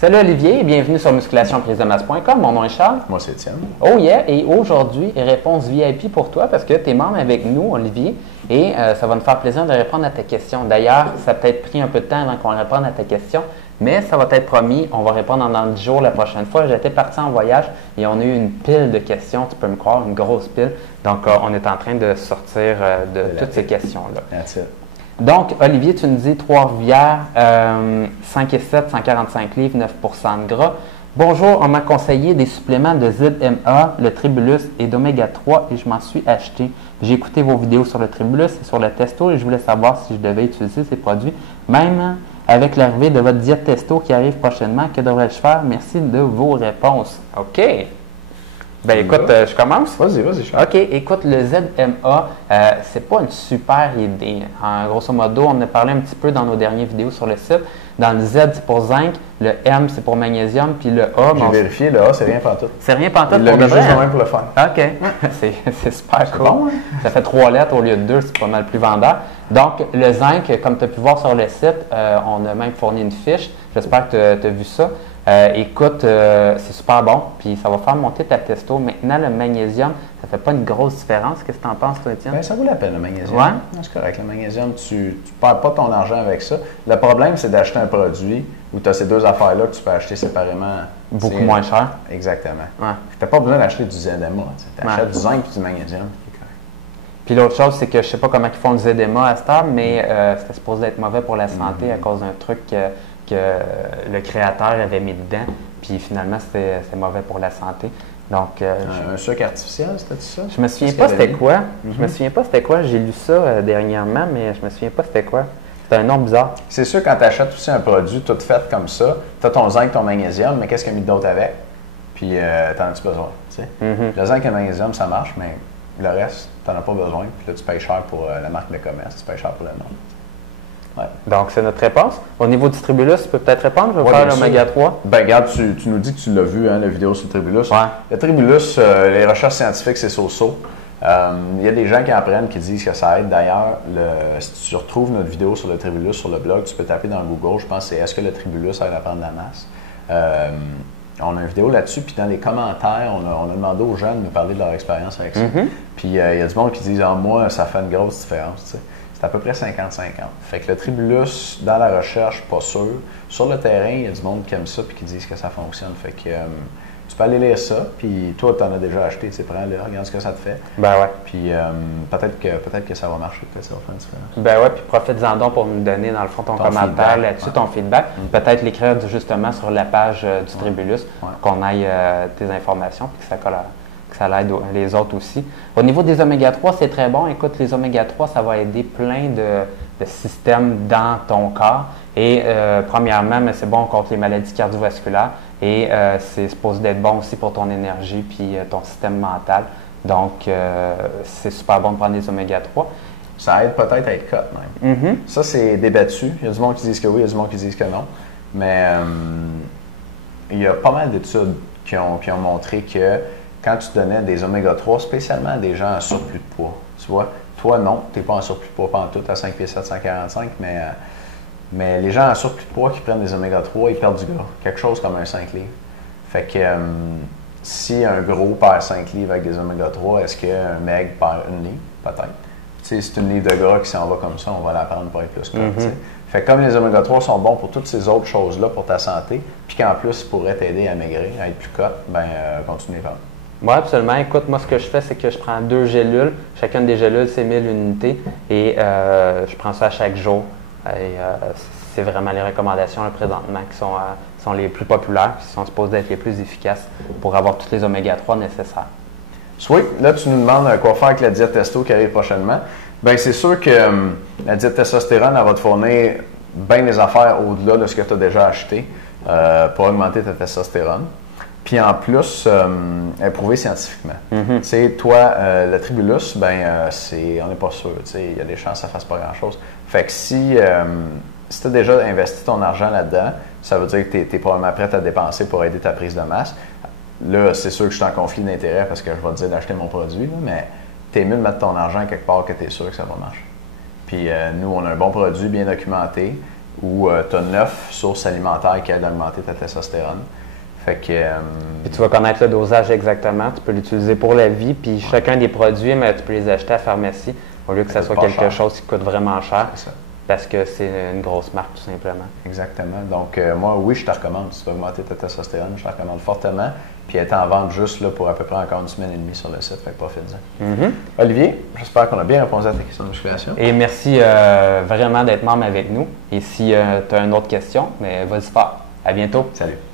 Salut Olivier et bienvenue sur musculationprisemasse.com. Mon nom est Charles. Moi, c'est Étienne. Oh yeah! Et aujourd'hui, réponse VIP pour toi parce que tu es membre avec nous, Olivier, et ça va nous faire plaisir de répondre à tes questions. D'ailleurs, ça a peut-être pris un peu de temps avant qu'on réponde à tes questions, mais ça va être promis. On va répondre dans 10 jours la prochaine fois. J'étais parti en voyage et on a eu une pile de questions, tu peux me croire, une grosse pile. Donc, on est en train de sortir de toutes ces questions-là. That's it. Donc, Olivier, tu nous dis Trois-Rivières, 5 et 7, 145 livres, 9 de gras. Bonjour, on m'a conseillé des suppléments de ZMA, le Tribulus et d'Oméga 3 et je m'en suis acheté. J'ai écouté vos vidéos sur le Tribulus et sur le Testo et je voulais savoir si je devais utiliser ces produits. Même avec l'arrivée de votre diète Testo qui arrive prochainement, que devrais-je faire? Merci de vos réponses. OK. Ben écoute, je commence? Vas-y, Charles. OK, écoute, le ZMA, c'est pas une super idée. Grosso modo, on en a parlé un petit peu dans nos dernières vidéos sur le site. Dans le Z, c'est pour zinc, le M, c'est pour magnésium, puis le A... J'ai vérifié, le A, c'est rien pantoute. C'est rien pantoute pour de vrai? juste pour le fun. OK, c'est super cool. Bon, hein? Ça fait 3 lettres au lieu de 2, c'est pas mal plus vendeur. Donc, le zinc, comme tu as pu voir sur le site, on a même fourni une fiche. J'espère que tu as vu ça. Écoute, c'est super bon, puis ça va faire monter ta testo. Maintenant, le magnésium, ça fait pas une grosse différence. Qu'est-ce que tu en penses, toi, Étienne? Bien, ça vaut la peine, le magnésium. Ouais? C'est correct, le magnésium, tu ne perds pas ton argent avec ça. Le problème, c'est d'acheter un produit où tu as ces deux affaires-là que tu peux acheter séparément. Beaucoup moins cher. Exactement. Ouais. Tu n'as pas besoin d'acheter du ZMA. Tu achètes du zinc et du magnésium. Puis l'autre chose, c'est que je sais pas comment ils font le ZMA à cette heure, mais c'était supposé être mauvais pour la santé à cause d'un truc que le créateur avait mis dedans. Puis finalement, c'était mauvais pour la santé. Donc, un sucre artificiel, c'était ça? Je me souviens pas c'était quoi. Je me souviens pas c'était quoi. J'ai lu ça dernièrement, mais je me souviens pas c'était quoi. C'était un nom bizarre. C'est sûr, quand tu achètes aussi un produit tout fait comme ça, tu as ton zinc, ton magnésium, mais qu'est-ce qu'il y a mis d'autre avec? Puis, t'en as-tu besoin? Tu sais? Le zinc et le magnésium, ça marche, mais le reste, tu n'en as pas besoin. Puis là, tu payes cher pour la marque de commerce, tu payes cher pour le nom. Ouais. Donc, c'est notre réponse. Au niveau du Tribulus, tu peux peut-être répondre? Je vais faire l'Oméga 3. Ben, regarde, tu nous dis que tu l'as vu, hein, la vidéo sur le Tribulus. Ouais. Le Tribulus, les recherches scientifiques, c'est so-so. Il y a des gens qui en prennent, qui disent que ça aide. D'ailleurs, si tu retrouves notre vidéo sur le Tribulus sur le blog, tu peux taper dans Google, je pense que c'est « Est-ce que le Tribulus aide à prendre la masse? » On a une vidéo là-dessus, puis dans les commentaires, on a demandé aux gens de nous parler de leur expérience avec ça. Puis il y a du monde qui dit « Ah, moi, ça fait une grosse différence. » Tu sais. C'est à peu près 50-50. Fait que le Tribulus, dans la recherche, pas sûr. Sur le terrain, il y a du monde qui aime ça et qui disent que ça fonctionne. Fait que tu peux aller lire ça, puis toi, tu en as déjà acheté, tu sais, prends-le, regarde ce que ça te fait. Ben ouais. Puis peut-être que ça va marcher, peut-être que ça va faire une différence. Ben ouais, puis profite-en donc pour nous donner, dans le fond, ton commentaire là-dessus, ton feedback. Peut-être l'écrire justement sur la page du Tribulus, pour qu'on aille tes informations, puis que ça l'aide les autres aussi. Au niveau des oméga 3, c'est très bon. Écoute, les oméga 3, ça va aider plein de systèmes dans ton corps. Et premièrement, mais c'est bon contre les maladies cardiovasculaires. Et c'est supposé d'être bon aussi pour ton énergie puis ton système mental. Donc, c'est super bon de prendre des oméga 3. Ça aide peut-être à être cut même. Ça, c'est débattu. Il y a du monde qui disent que oui, il y a du monde qui disent que non. Mais il y a pas mal d'études qui ont montré que quand tu donnais des oméga 3, spécialement à des gens en surplus de poids, tu vois, toi non, tu n'es pas en surplus de poids pantoute à 5 pieds 7, 145, mais les gens en surplus de poids qui prennent des oméga 3, ils perdent du gras, quelque chose comme un 5 livres. Fait que si un gros perd 5 livres avec des oméga 3, est-ce qu'un maigre perd une livre? Peut-être. Tu sais, c'est une livre de gras qui s'en va comme ça, on va la prendre pour être plus gras. Fait que comme les oméga 3 sont bons pour toutes ces autres choses-là pour ta santé, puis qu'en plus, ils pourraient t'aider à maigrir, à être plus cut, ben continue à prendre. Oui, absolument. Écoute, moi, ce que je fais, c'est que je prends 2 gélules. Chacune des gélules, c'est 1000 unités. Et je prends ça à chaque jour. Et c'est vraiment les recommandations là, présentement qui sont les plus populaires, qui sont supposées être les plus efficaces pour avoir tous les oméga 3 nécessaires. Sweet. Là, tu nous demandes quoi faire avec la diète testo qui arrive prochainement. Bien, c'est sûr que la diète testostérone, elle va te fournir bien des affaires au-delà de ce que tu as déjà acheté pour augmenter ta testostérone. Puis en plus, elle est prouvée scientifiquement. Tu sais, toi, le Tribulus, on n'est pas sûr. Tu sais, il y a des chances que ça ne fasse pas grand-chose. Fait que si tu as déjà investi ton argent là-dedans, ça veut dire que tu es probablement prêt à dépenser pour aider ta prise de masse. Là, c'est sûr que je suis en conflit d'intérêt parce que je vais te dire d'acheter mon produit, là, mais tu es mieux de mettre ton argent quelque part que tu es sûr que ça va marcher. Puis nous, on a un bon produit bien documenté où tu as 9 sources alimentaires qui aident à augmenter ta testostérone. Fait que, puis tu vas connaître le dosage exactement, tu peux l'utiliser pour la vie, puis chacun des produits, mais tu peux les acheter à la pharmacie au lieu que ça soit quelque chose qui coûte vraiment cher, parce que c'est une grosse marque tout simplement. Exactement. Donc moi, oui, je te recommande. Si tu veux augmenter ta testostérone, je te recommande fortement. Puis elle est en vente juste là, pour à peu près encore une semaine et demie sur le site, fait que profite-en. Olivier, j'espère qu'on a bien répondu à ta question de musculation. Et merci vraiment d'être membre avec nous. Et si tu as une autre question, mais vas-y fort. À bientôt. Salut.